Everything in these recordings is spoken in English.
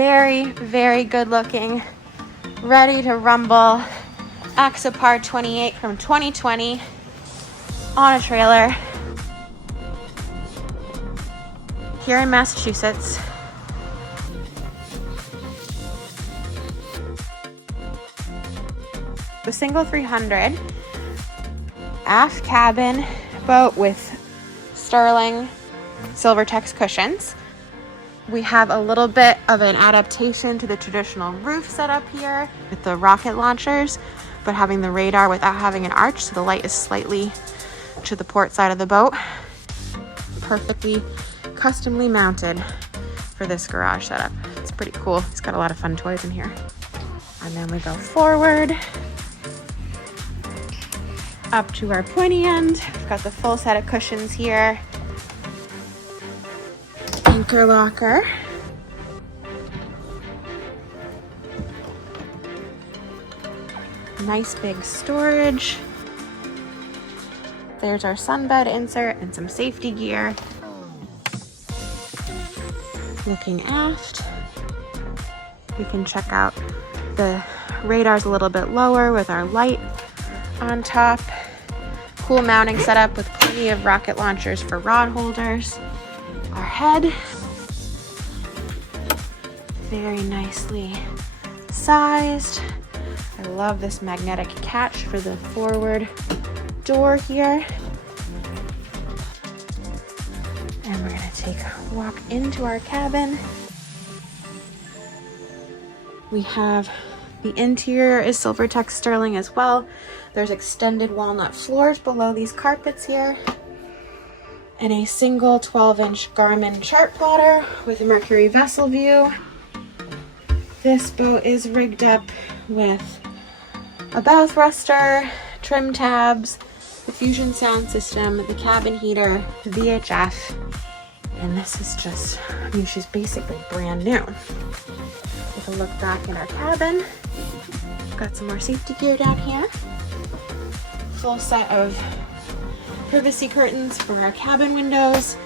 very, very good looking, ready to rumble Axopar 28 from 2020 on a trailer here in Massachusetts. The single 300 Aft Cabin boat with sterling silver tex cushions. We have a little bit of an adaptation to the traditional roof setup here with the rocket launchers, but having the radar without having an arch, so the light is slightly to the port side of the boat. Perfectly customly mounted for this garage setup. It's pretty cool. It's got a lot of fun toys in here. And then we go forward up to our pointy end. We've got the full set of cushions here. Anchor locker. Nice big storage. There's our sunbed insert and some safety gear. Looking aft, we can check out the radar's a little bit lower with our light on top. Cool mounting setup with plenty of rocket launchers for rod holders. Our head, very nicely sized. I love this magnetic catch for the forward door here. And we're gonna take a walk into our cabin. We have the interior is silver tex sterling as well. There's extended walnut floors below these carpets here. And a single 12-inch Garmin chart plotter with a Mercury vessel view. This boat is rigged up with a bow thruster, trim tabs, the Fusion sound system, the cabin heater, the VHF, and this is just, I mean, she's basically brand new. Take a look back in our cabin. Got some more safety gear down here. Full set of privacy curtains for our cabin windows.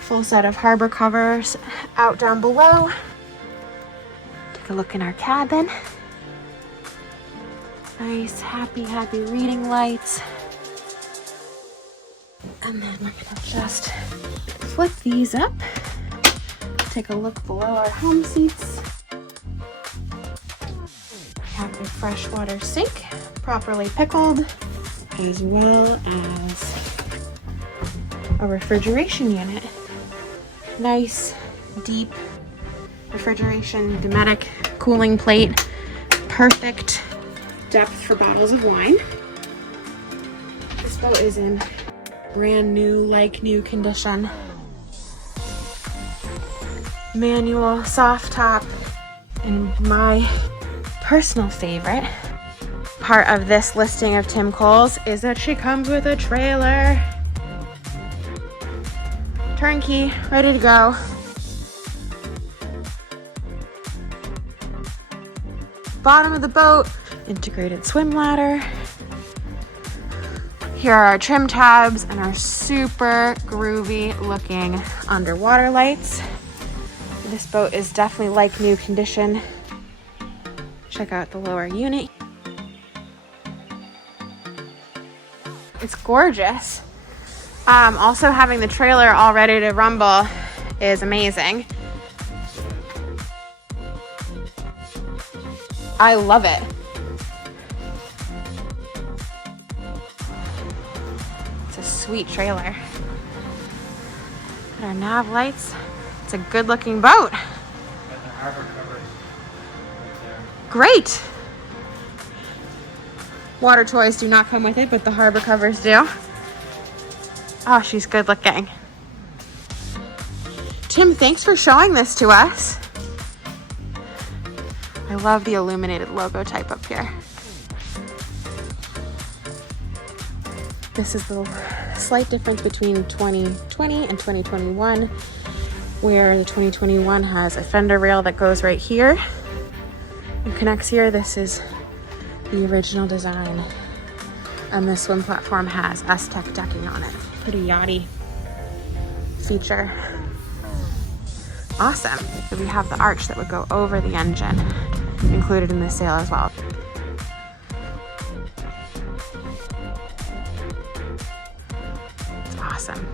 Full set of harbor covers out down below. Take a look in our cabin. Nice, happy reading lights. And then we're gonna just flip these up. Take a look below our home seats. We have a freshwater sink, properly pickled, as well as a refrigeration unit. Nice, deep refrigeration, Dometic cooling plate, perfect depth for bottles of wine. This boat is in brand new, like new condition. Manual, soft top, and my personal favorite part of this listing of Tim Kohl's is that she comes with a trailer. Turnkey, ready to go. Bottom of the boat, integrated swim ladder. Here are our trim tabs and our super groovy looking underwater lights. This boat is definitely like new condition. Check out the lower unit. It's gorgeous. Also having the trailer all ready to rumble is amazing. I love it. It's a sweet trailer. Got our nav lights. It's a good looking boat. Got the harbor covers right there. Great. Water toys do not come with it, but the harbor covers do. Oh, she's good looking. Tim, thanks for showing this to us. I love the illuminated logo type up here. This is the slight difference between 2020 and 2021, where the 2021 has a fender rail that goes right here and connects here. This is the original design, and the swim platform has S-Tech decking on it. Pretty yachty feature. Awesome. So we have the arch that would go over the engine included in the sail as well. It's awesome.